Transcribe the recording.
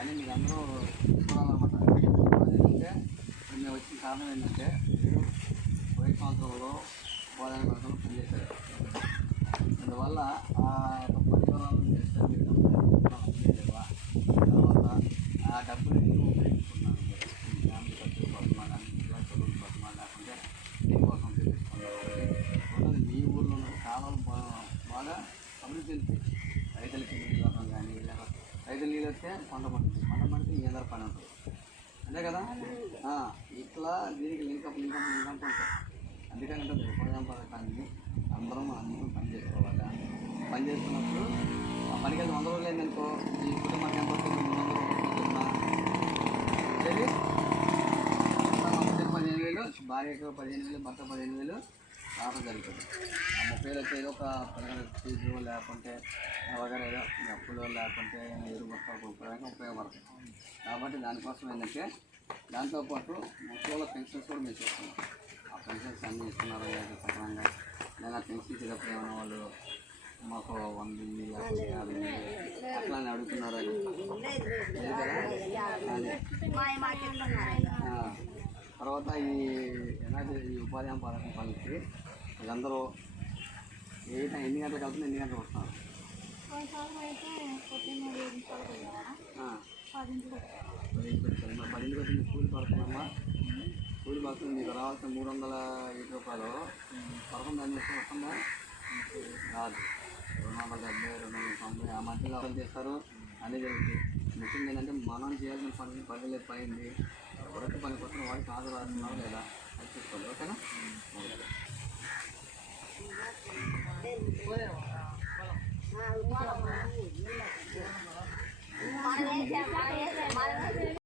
కానీ మీరు అందరూ చూడాలన్నమాట. ఏంటంటే మేము వచ్చిన కారణం ఏంటంటే మీరు పోయిన సంవత్సరంలో బోధన పథకం పనిచేశారు. అందువల్ల ఆ యొక్క పరిహారాలను చేస్తే మీరు తర్వాత ఆ డబ్బులు ఎందుకు ఫ్యామిలీ ఖర్చుల కోసమా కానీ ఇంట్లో చదువుల కోసమా లేకుంటే దీనికోసం మీ ఊర్లో ఉన్న కాలం బాగా అభివృద్ధి రైతులకి నీళ్ళు కానీ లేకపోతే ఐదు నీళ్ళు వస్తే పంట పండుతుంది. పంట పండితే ఈ అందరు పని ఉంటుంది? అంతే కదా? ఇట్లా దీనికి లింకప్ లింకప్ లింకప్ ఉంటుంది అందుకని ఉంటుంది ఉపాధి పథకాన్ని అందరం అందరం పని చేసుకోవాలి? పని చేసుకున్నప్పుడు ఆ పనికి వంద రోజులు అయిందనుకో ఈ కుటుంబానికి ఎంత వస్తుంది? మూడు వందల రూపాయలు పదిహేను వేలు భార్యకు పదిహేను వేలు భర్త పదిహేను వేలు. రావడం జరుగుతుంది. ఆ ముప్పై వేలు ఏదో ఒక ఫీజు లేకుంటే వగర ఏదో అప్పులు లేకుంటే ఎరువు మొత్తం ఉపయోగం ఉపయోగపడతాయి. కాబట్టి దానికోసం ఏంటంటే దాంతోపాటు ముసలి పెన్షన్స్ కూడా మేము చూస్తున్నాం. ఆ పెన్షన్స్ అన్నీ ఇస్తున్నారు లేదా సక్రమంగా. నేను ఆ పెన్షన్ ఇచ్చేటప్పుడు ఏమైనా వాళ్ళు మాకు వంద అట్లా అని అడుగుతున్నారు అని. లేదు కదా? అదే. ఆ, తర్వాత ఈ ఏదైతే ఈ ఉపాధి హామీ పథకం పనికి వీళ్ళందరూ ఏ టైం ఎన్ని గంటలకు వెళ్తుంది ఎన్ని గంటలకు వస్తున్నారు ఆ, పదింటికి వచ్చారు మరి పదింటికి వచ్చి కూలి పడుతుందమ్మా కూలి పడుతుంది మీకు రావాల్సిన మూడు వందల ఐదు రూపాయలు. పదకొండు అన్ని వస్తుందా? రాదు. రెండు వందల డెబ్బై రెండు వందల తొంభై ఆ మధ్యలో చేస్తారు? అన్నీ జరుగుతాయి ముఖ్యంగా ఏంటంటే మనం చేయాల్సిన పని పనులు అయిపోయింది ఎవరైతే పని కోసం వాళ్ళకి ఆధార్ లేదా అది చూసుకోండి ఓకేనా ఓకే.